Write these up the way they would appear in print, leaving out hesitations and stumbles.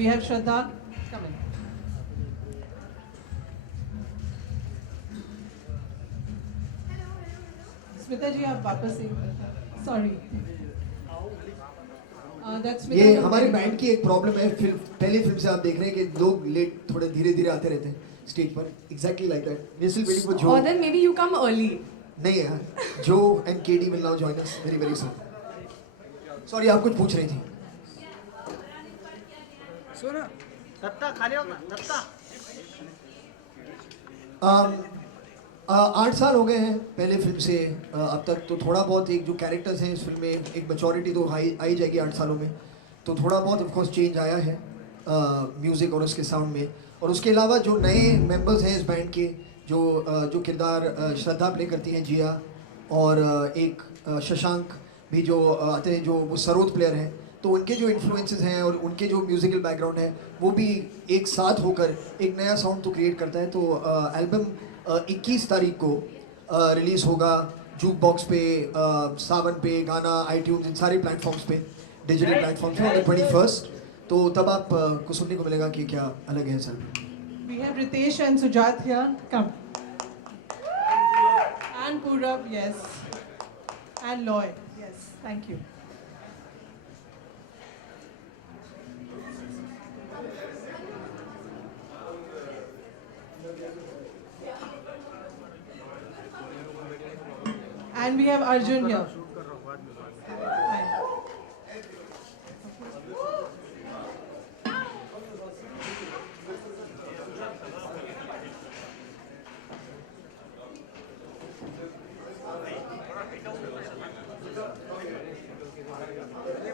We have Shraddha. Come in. Smita जी आप वापस से सॉरी ये हमारे बैंड की एक प्रॉब्लम है। फिल्म पहली फिल्म से आप देख रहे हैं कि लोग लेट थोड़े धीरे धीरे आते रहते हैं स्टेज पर। Exactly like that we are still waiting for जो। Or then maybe you come early. नहीं यार, जो and KD will now join us very very soon. Sorry आप कुछ पूछ रही थी। सुनो दत्ता खाली हो दत्ता। 8 साल हो गए हैं पहले फिल्म से अब तक, तो थोड़ा बहुत एक जो कैरेक्टर्स हैं इस फिल्म में एक मैच्योरिटी तो आई जाएगी 8 सालों में, तो थोड़ा बहुत ऑफ कोर्स चेंज आया है म्यूज़िक और उसके साउंड में। और उसके अलावा जो नए मेंबर्स हैं इस बैंड के, जो किरदार श्रद्धा प्ले करती हैं जिया, और एक शशांक भी जो आते हैं जो वो सरोद प्लेयर हैं, तो उनके जो इन्फ्लुएंसेस हैं और उनके जो म्यूज़िकल बैकग्राउंड है वो भी एक साथ होकर एक नया साउंड तो क्रिएट करता है। तो एल्बम 21 तारीख को रिलीज़ होगा जूक बॉक्स पे, सावन पे, गाना, आईट्यून्स, इन सारे प्लेटफॉर्म्स पे, डिजिटल प्लेटफॉर्म्स पे ऑन द 21st। तो तब आप को सुनने को मिलेगा कि क्या अलग है sir. We have Ritesh and Sujat here. Come. And Purab, yes. And Lloyd, yes. Thank you. And we have Arjun here. Hi.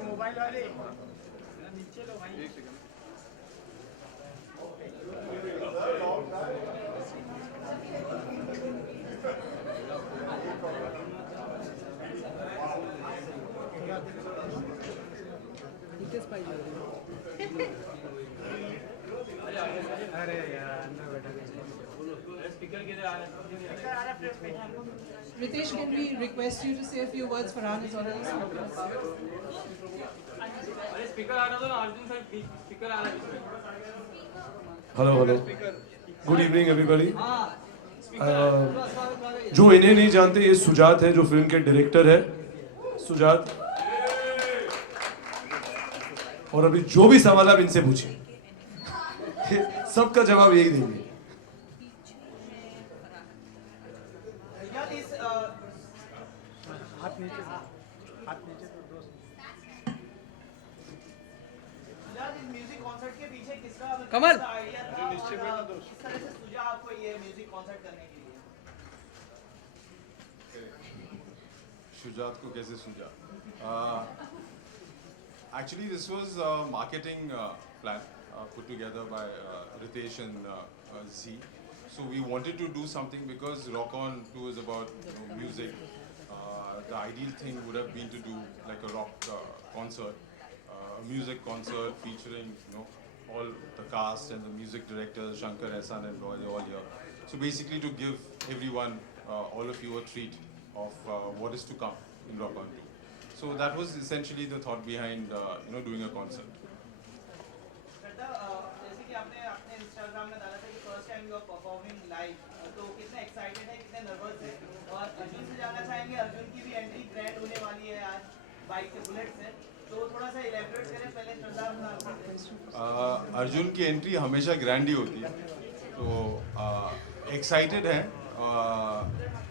Mobile वाले नीचे लो भाई। अरे यार ना बेटा स्पीकर किधर आ रहा है? Ritesh, can we request you to say a few words? Farhan is already spoken. अरे स्पीकर आ रहा था ना अर्जुन सर, स्पीकर आ रहा है। Hello good evening everybody. जो इन्हें नहीं जानते, ये सुजात है जो फिल्म के डायरेक्टर है, सुजात। और अभी जो भी सवाल आप इनसे पूछिए सबका जवाब यही देंगे। कमल शुजात को कैसे सूझा? Actually, this was a marketing plan put together by Ritesh and Z. So we wanted to do something because Rock On 2 is about music. The ideal thing would have been to do like a rock concert, a music concert featuring all the cast and the music directors, Shankar, Ehsan and Roy, they're all here. So basically to give everyone, all of you a treat of what is to come in Rock On 2. So that was essentially the thought behind doing a concert. जैसे कि आपने अपने Instagram में डाला था कि first time you are performing live, तो कितने एक्साइटेड है, कितने नर्वस है? और अर्जुन से जानना चाहेंगे, अर्जुन की भी एंट्री ग्रैंड होने वाली है आज बाइक से, बुलेट से, तो थोड़ा सा इलैबोरेट करें पहले श्रद्धा। अर्जुन की एंट्री हमेशा ग्रैंड ही होती है, तो एक्साइटेड हैं।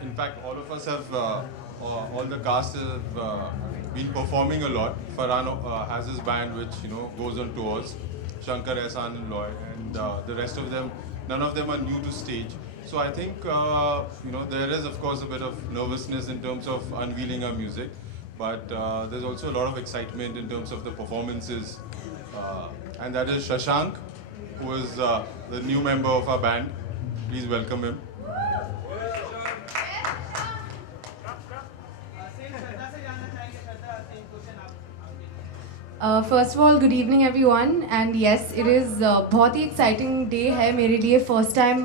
In fact all of us have all the cast have been performing a lot. Farhan has his band which goes on tours. Shankar, Ehsan and Lloyd, and the rest of them, none of them are new to stage. So I think there is of course a bit of nervousness in terms of unveiling our music, but there's also a lot of excitement in terms of the performances, and that is Shashank, who is the new member of our band. Please welcome him. First of all, good evening everyone, and yes, it is बहुत ही exciting day है मेरे लिए। First time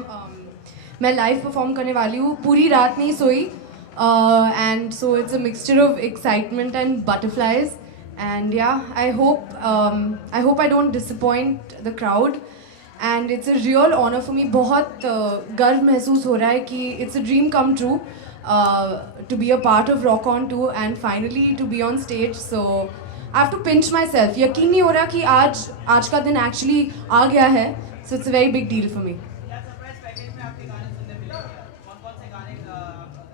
मैं live perform करने वाली हूँ, पूरी रात नहीं सोई, and so it's a mixture of excitement and butterflies, And yeah, I hope I don't disappoint the crowd. And it's a real honor for me. बहुत गर्व महसूस हो रहा है कि it's a dream come true to be a part of Rock On 2 and finally to be on stage. So I have to pinch myself. यकीन नहीं हो रहा कि आज का दिन actually आ गया है. So it's a very big deal for me. क्या सरप्राइज पैकेज में आपके गाने सुनने मिलेंगे? कौन-कौन से गाने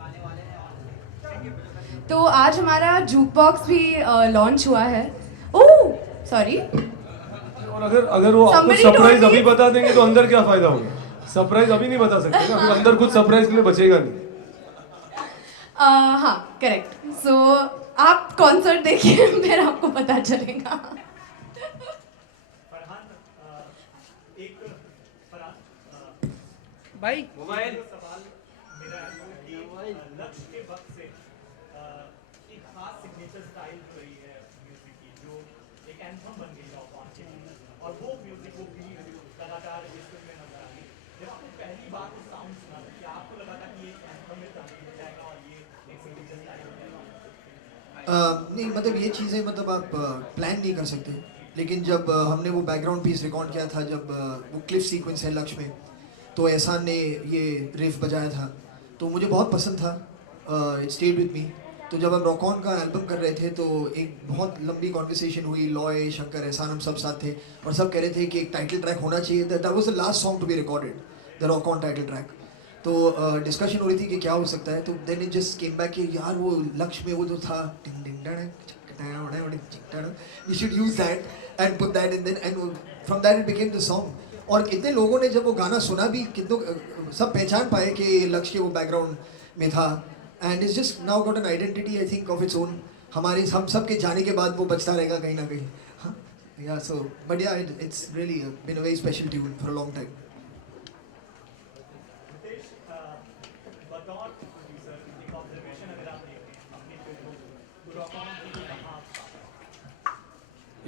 गाने वाले हैं? तो आज हमारा जूक बॉक्स भी लॉन्च हुआ है. Oh sorry. और अगर वो आपको Somebody सरप्राइज told me- अभी बता देंगे तो अंदर क्या फायदा होगा? सरप्राइज अभी नहीं बता सकते ना, फिर अंदर कुछ सरप्राइज के लिए बचेगा नहीं. हाँ करेक्ट. सो आप कॉन्सर्ट देखिए फिर आपको पता चलेगा. भाई मोबाइल सवाल मेरा है कि लक्ष्य के वक्त से एक खास सिग्नेचर स्टाइल जो रही है म्यूजिक की, जो एक एंथम बन गई रॉक ऑन के लिए, और वो म्यूजिक वो बीट लगातार इस फिल्म में नजर आ गई. जब आपने पहली बार वो साउंड सुना था, क्या आपको लगा था कि ये एंथम में तब्दील हो जाएगा और ये एक सिग्नेचर स्टाइल हो जाएगा? नहीं मतलब ये चीज़ें मतलब आप प्लान नहीं कर सकते, लेकिन जब हमने वो बैकग्राउंड पीस रिकॉर्ड किया था, जब वो क्लिफ सीक्वेंस है लक्ष्य में, तो एहसान ने ये रिफ बजाया था तो मुझे बहुत पसंद था. It stayed with me. तो जब हम रॉक ऑन का एल्बम कर रहे थे तो एक बहुत लंबी कॉन्वर्सेशन हुई. लॉय, शंकर, एहसान हम सब साथ थे और सब कह रहे थे कि एक टाइटल ट्रैक होना चाहिए. That was the last song to be recorded, the rock on title track. तो डिस्कशन हो रही थी कि क्या हो सकता है. तो then it just came back कि यार वो लक्ष्य में वो जो था टिंग टिंग we should use that and put that in then and from that it became the song. और कितने लोगों ने जब वो गाना सुना भी, कितनों सब पहचान पाए कि लक्ष्य के वो बैकग्राउंड में था. And it's just now got an identity I think of its own. हमारे हम सब के जाने के बाद वो बचता रहेगा कहीं ना कहीं. हाँ yeah so but yeah it's really been a very special tune for a long time. Ritesh, बतौर प्रोड्यूसर एक ऑब्जर्वेशन अगर आप देखें अपनी फिल्मों को, रॉक ऑन की कहाँ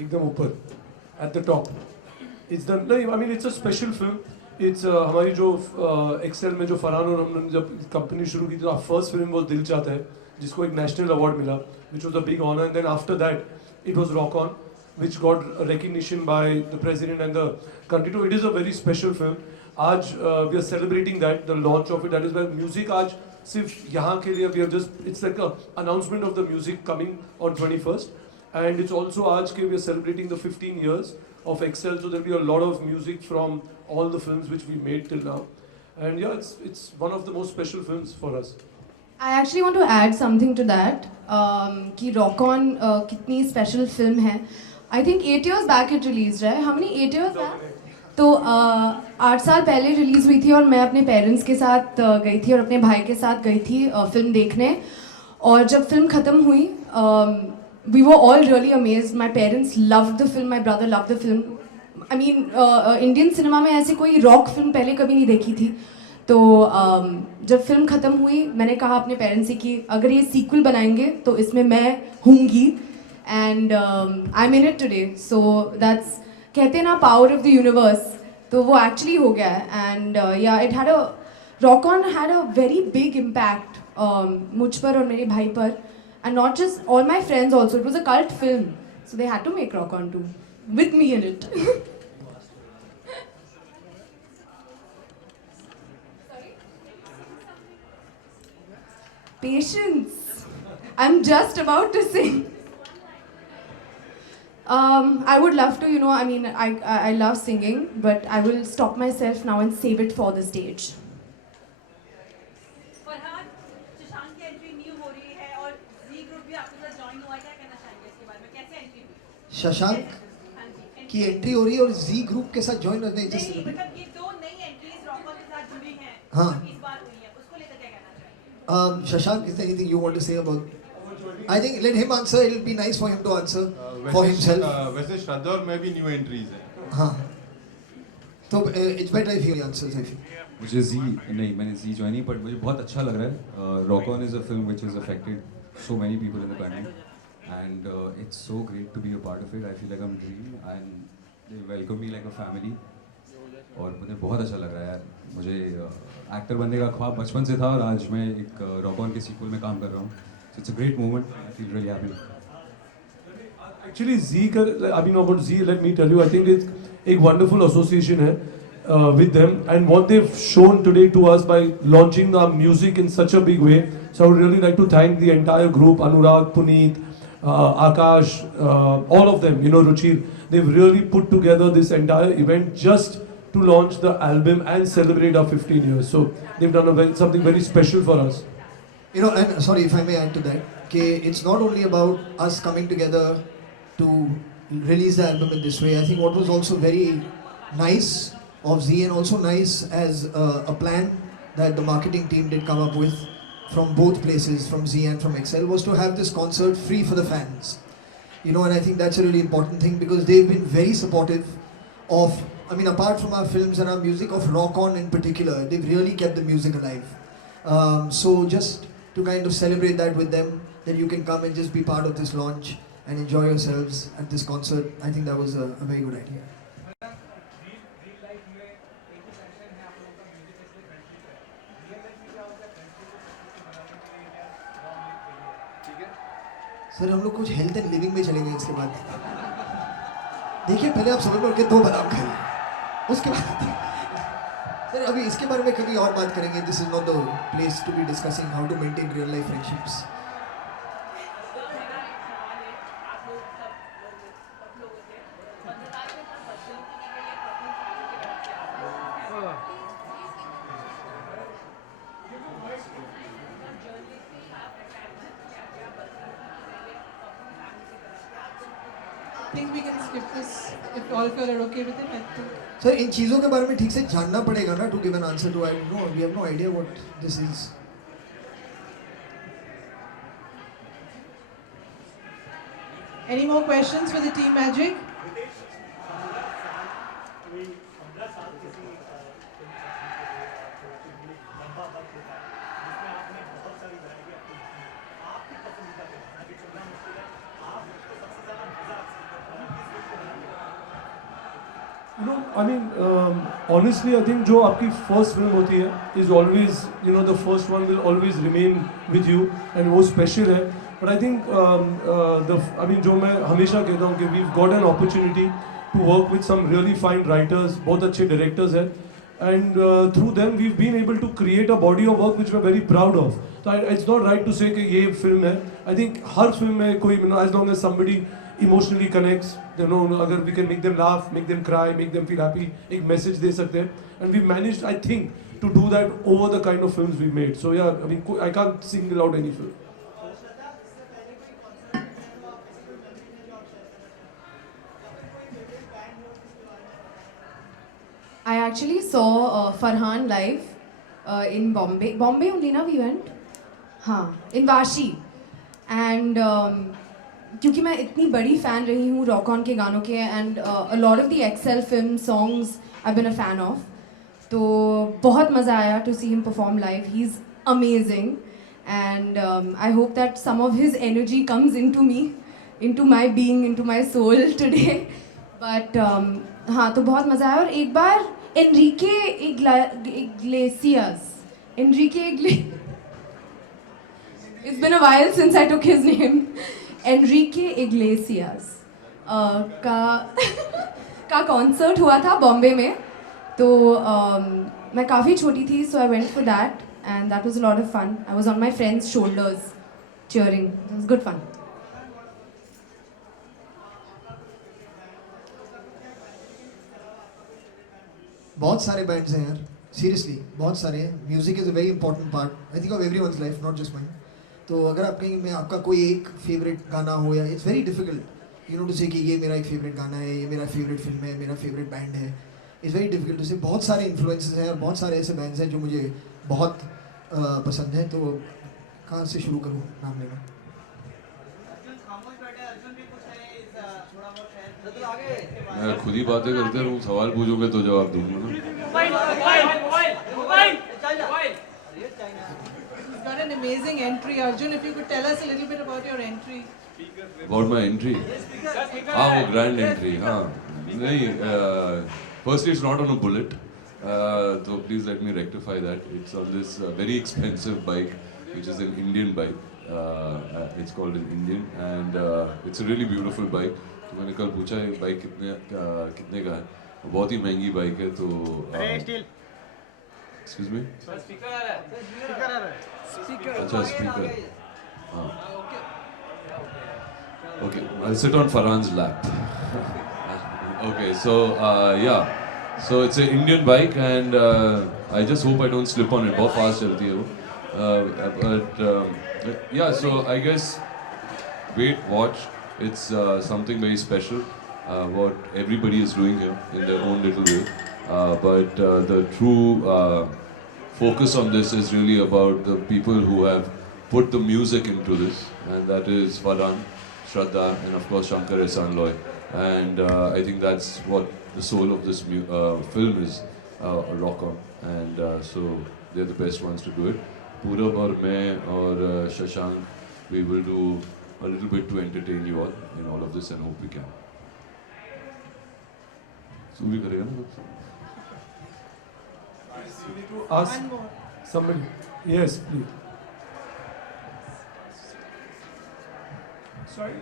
एकदम ऊपर at the top. It's the नहीं, I mean it's a special film. It's हमारी जो एक्सेल में जो फरहान और हमने जब कंपनी शुरू की थी, तो फर्स्ट फिल्म वो दिल चाहता है, जिसको एक नेशनल अवार्ड मिला, which was a big honour. And then after that it was Rock On, which got recognition by the president and the country. To it is a very special film. आज we are celebrating that, the launch of it. That is why music आज सिर्फ यहाँ के लिए we have just, it's like a announcement of the music coming on 21st. And it's also आज के we are celebrating the 15 years of Excel, so there'll be a lot of music from all the films which we made till now. And yeah, it's one of the most special films for us. I actually want to add something to that. कि Rock On कितनी special film है. I think 8 years back it released, right? How many 8 years back? तो 8 साल पहले release हुई थी और मैं अपने पेरेंट्स के साथ गई थी और अपने भाई के साथ गई थी फिल्म देखने. और जब फिल्म ख़त्म हुई, we were all really amazed. My parents loved the film. My brother loved the film. I mean, Indian cinema में ऐसी कोई रॉक फिल्म पहले कभी नहीं देखी थी. तो जब फिल्म ख़त्म हुई, मैंने कहा अपने पेरेंट्स से कि अगर ये सीक्वल बनाएंगे तो इसमें मैं हूँगी. And I am in it today. So that's, कहते हैं ना, पावर ऑफ द यूनिवर्स. तो वो एक्चुअली हो गया है. एंड या it had a, rock on had a very big impact मुझ पर और मेरे भाई पर. And not just all my friends also. It was a cult film. So they had to make Rock On 2 with me in it. Sorry? Patience. I'm just about to sing. I would love to, I mean, I love singing, but I will stop myself now and save it for the stage. Farhan, Shashank की entry new हो रही है और जी group भी आपके साथ join हुआ है, क्या कहना चाहेंगे इसके बारे में? कैसे एंट्री हुई? शशांक हाँ जी, की एंट्री हो रही है और जी ग्रुप के साथ ज्वाइन होने. नहीं, मतलब ये दो नई एंट्रीज रॉक ऑन के साथ जुड़ी हैं, हाँ. जो इस बार हुई है, उसको लेकर क्या कहना चाहेंगे? Shashank, is there anything you want to say about? I think let him answer. It'll be nice for him to answer for himself. वैसे श्रद्धा और मैं भी न्यू एंट्रीज हैं. हाँ. तो it's better if he answers. I feel. मुझे जी नहीं, मैंने जी ज्वाइन नहीं, बट मुझे बहुत अच्छा लग रहा है. Rock On is a film which is affected so many people in the country and it's so great to be a part of it. I feel like I am dream and they welcome me like a family. और मुझे बहुत अच्छा लग रहा है यार. मुझे actor बनने का ख्वाब बचपन से था और आज मैं एक रॉक ऑन के सीक्वल में काम कर रहा हूँ. So it's a great moment. I feel really happy. Actually, Z, I mean about Z, let me tell you, I think it's a wonderful association hai, with them, and what they've shown today to us by launching our music in such a big way. So I would really like to thank the entire group, Anurag, Puneet, Akash, all of them, you know, Ruchir. They've really put together this entire event just to launch the album and celebrate our 15 years. So they've done something very special for us. You know, and sorry if I may add to that, okay, it's not only about us coming together to release the album in this way. I think what was also very nice of Z and also nice as a plan that the marketing team did come up with from both places, from Z and from Excel, was to have this concert free for the fans. You know, and I think that's a really important thing because they've been very supportive of, I mean, apart from our films and our music, of Rock On in particular, they've really kept the music alive. So just to kind of celebrate that with them, that you can come and just be part of this launch and enjoy yourselves at this concert, I think that was a very good idea. Sir हम लोग कुछ health and living में चलेंगे इसके बाद देखिए पहले आप समझ लो कि 2 बादाम खाइए उसके बाद सर अभी इसके बारे में कभी और बात करेंगे this is not the place to be discussing how to maintain real life friendships I think we can skip this if all of you are okay with it. I think. Sir इन चीज़ों के बारे में ठीक से जानना पड़ेगा ना to give an answer to I know we have no idea what this is Any more questions for the team Magic? You know, I mean, honestly, I think जो आपकी first film होती है is always, you know, the first one will always remain with you and वो special है. But I think I mean जो मैं हमेशा कहता हूँ कि we've got an opportunity to work with some really fine writers, बहुत अच्छे directors हैं, and through them we've been able to create a body of work which we're very proud of. So it's not right to say कि ये film है. I think her film में कोई, you know, as long as somebody emotionally connects, you know, अगर we can make them laugh, make them cry, make them feel happy, एक message दे सकते हैं, and we managed, I think, to do that over the kind of films we made. So yeah, I mean, I can't single out any film. I actually saw Farhan live in Bombay. Bombay only, na we went? हाँ, in Vashi. And क्योंकि मैं इतनी बड़ी fan रही हूँ rock on के गानों के and a lot of the Excel film songs I been a fan of, तो बहुत मज़ा आया to see him perform live. He is amazing and I hope that some of his energy comes into me, into my being, into my soul today. But हाँ, तो बहुत मज़ा आया. और एक बार Enrique Iglesias, it's been a while since I took his name. Enrique Iglesias का concert हुआ था बॉम्बे में, तो मैं काफ़ी छोटी थी, so I went for that and that was a lot of fun. I was on my friends shoulders cheering. It was good fun. बहुत सारे बैंड्स हैं यार, सीरियसली बहुत सारे हैं. Music is a very important part I think of everyone's life, not just mine. तो अगर आप कहीं में आपका कोई एक फेवरेट गाना हो, या it's very difficult you know to say कि ये मेरा एक फेवरेट गाना है, ये मेरा फेवरेट फिल्म है, मेरा फेवरेट बैंड है. इट्स वेरी डिफिकल्ट टू से. बहुत सारे इन्फ्लुएंसेस हैं और बहुत सारे ऐसे बैंड्स हैं जो मुझे बहुत पसंद हैं. तो कहाँ से शुरू करूँ नाम लेना? मैं खुद ही बातें करते रहूँ, सवाल पूछोगे तो जवाब दूंगा ना. He's got an amazing entry. Arjun, if you could tell us a little bit about your entry. About my entry? हाँ, वो grand entry. हाँ, नहीं. Firstly, it's not on a bullet. So please let me rectify that. It's on this very expensive bike, which is an Indian bike. It's called an Indian, and it's a really beautiful bike. तो मैंने कल पूछा ये bike कितने का है? बहुत ही महंगी बाइक है तो. Excuse me? अच्छा स्पीकर. हाँ. Okay, I'll sit on Farhan's lap. Okay, so yeah, so it's an Indian bike, and I just hope I don't slip on it. बहुत fast चलती है वो. But yeah, so I guess wait, watch. It's something very special. What everybody is doing here in their own little way. But the true focus on this is really about the people who have put the music into this, and that is Farhan, Shraddha, and of course Shankar Ehsan Loy. And I think that's what the soul of this film is, rock on. And so they're the best ones to do it. Purab or main or Shashank, we will do a little bit to entertain you all in all of this, and hope we can. Suri karega na? You need to ask somebody. Yes, please. Sorry.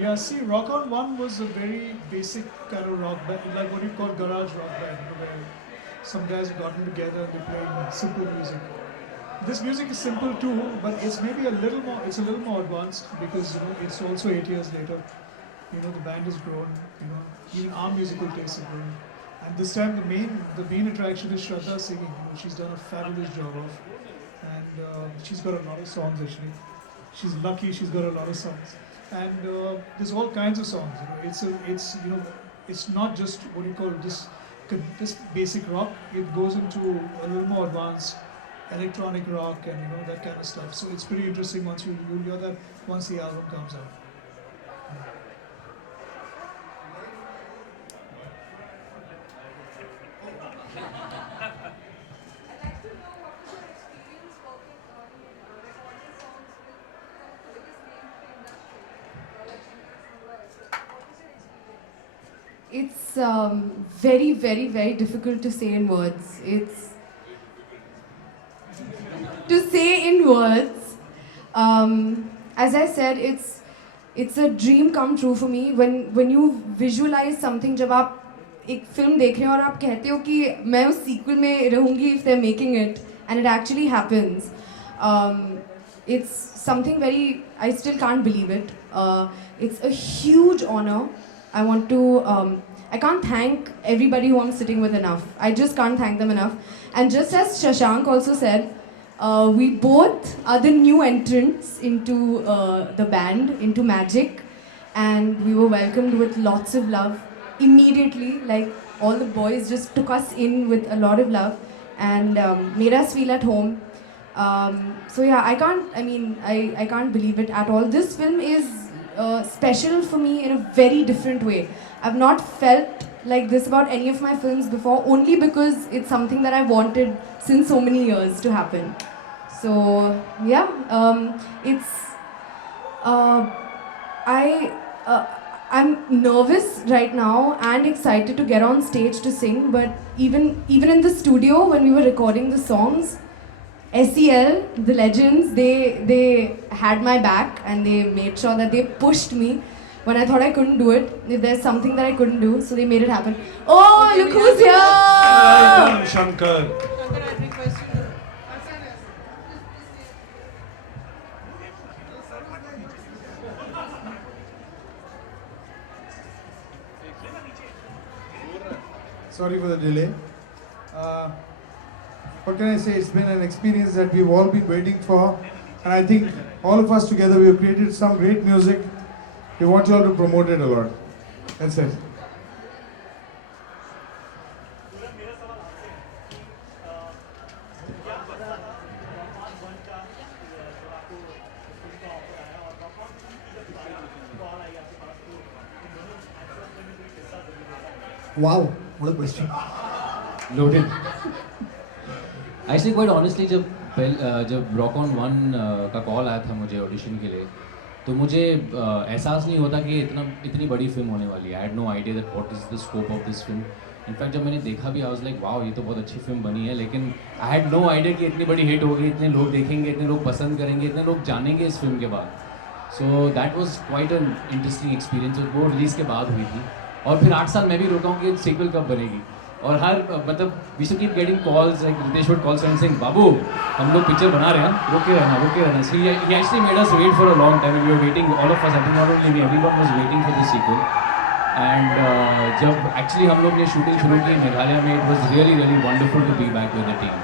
Yeah, see, Rock On 1 was a very basic kind of rock band, like what you call garage rock band, where some guys have gotten together and they played simple music. This music is simple too, but it's maybe a little more advanced because it's also 8 years later. The band has grown. Even our musical tastes have grown. And this time the main attraction is Shraddha singing. She's done a fabulous job of, and she's got a lot of songs actually. She's lucky. She's got a lot of songs, and there's all kinds of songs. It's not just what you call this basic rock. It goes into a little more advanced electronic rock and that kind of stuff. So it's pretty interesting once you'll hear that once the album comes out. It's very, very, very difficult to say in words. To say in words, as I said, it's a dream come true for me. When you visualize something, जब आप एक film देख रहे हो और आप कहते हो कि मैं उस sequel में रहूँगी if they're making it, and it actually happens. It's something very, I still can't believe it. It's a huge honor. I can't thank everybody who I'm sitting with enough. I just can't thank them enough. And just as Shashank also said, we both are the new entrants into the band, into Magic. And we were welcomed with lots of love immediately. Like all the boys just took us in with a lot of love and made us feel at home. So yeah, I can't believe it at all. This film is special for me in a very different way. I've not felt like this about any of my films before, only because it's something that I wanted since so many years to happen. So yeah, I'm nervous right now and excited to get on stage to sing. But even in the studio when we were recording the songs, SEL, the legends, they had my back and they made sure that they pushed me when I thought I couldn't do it. If there's something that I couldn't do, so they made it happen. Oh, okay, look who's here! Welcome, Shankar. Shankar, I request you to. Sorry for the delay. What can I say? It's been an experience that we've all been waiting for. And I think all of us together, we have created some great music. We want you all to promote it a lot. That's it. Wow, what a question. Loaded. Actually, quite honestly, जब rock on 1 का call आया था मुझे audition के लिए, तो मुझे एहसास नहीं होता कि इतनी बड़ी फिल्म होने वाली है. I had no idea that what is the scope of this film. In fact जब मैंने देखा भी आई वाज लाइक वाओ, ये तो बहुत अच्छी फिल्म बनी है, लेकिन आई हैड नो आइडिया कि इतनी बड़ी हिट होगी, इतने लोग देखेंगे, इतने लोग पसंद करेंगे, इतने लोग जानेंगे इस फिल्म के बाद. So that was quite an interesting experience. वो रिलीज़ के बाद हुई थी और फिर 8 साल मैं भी रोका हूँ कि सीक्वल कब बनेगी. और हर मतलब we should keep getting calls, like Ritesh would call and saying बाबू हम लोग पिक्चर बना रहे हैं, रुके रहना. So he actually made us wait for a long time. We were waiting, all of us, I think not only me, everyone was waiting for the sequel. And जब actually हम लोग ने शूटिंग शुरू की मेघालय में, it was really wonderful to be back with the team.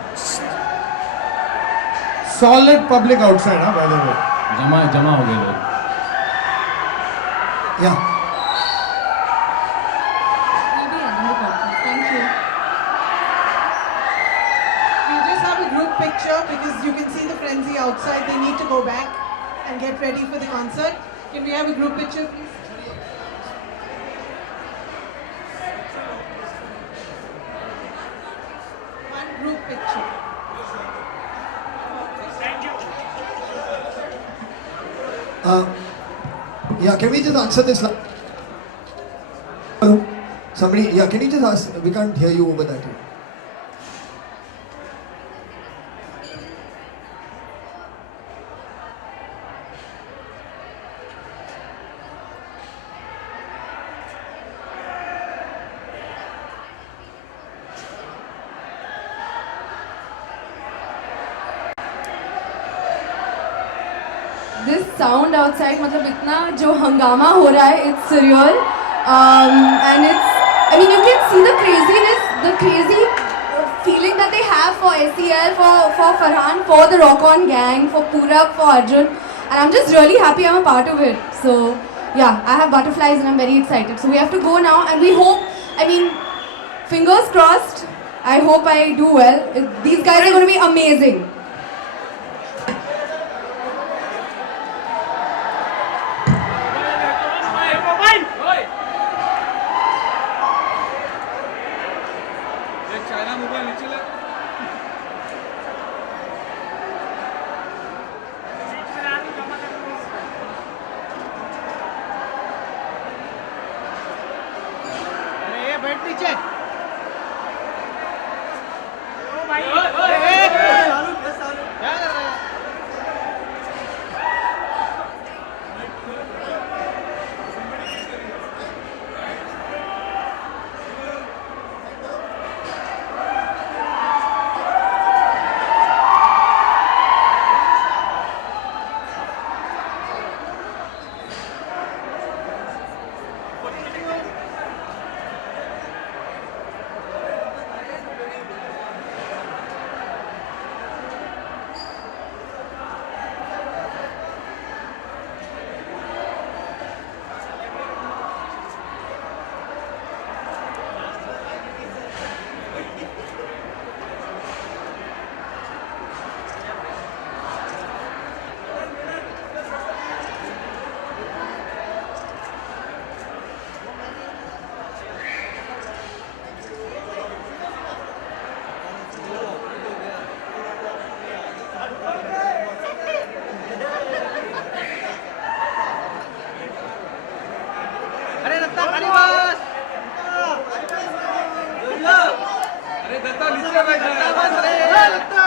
Solid public outside, huh, by the way. जमा हो गए लोग. Yeah. We'll be ending the podcast. Thank you. We just have a group picture because you can see the frenzy outside. They need to go back and get ready for the concert. Can we have a group picture, please? One group picture. Yeah, can we just answer this? Hello? Somebody, yeah, can you just ask? We can't hear you over that. This sound outside, मतलब इतना जो हंगामा हो रहा है, it's surreal. And it's, I mean, you can see the craziness, the crazy feeling that they have for SEL, for Farhan, for the Rock On gang, for Purab, for Arjun. And I'm just really happy I'm a part of it. So, yeah, I have butterflies and I'm very excited. So we have to go now and we hope, I mean, fingers crossed, I hope I do well. These guys are going to be amazing. बैठ पीछे. अरे दत्ता खाली बस. अरे दत्ता नीचे बैठ.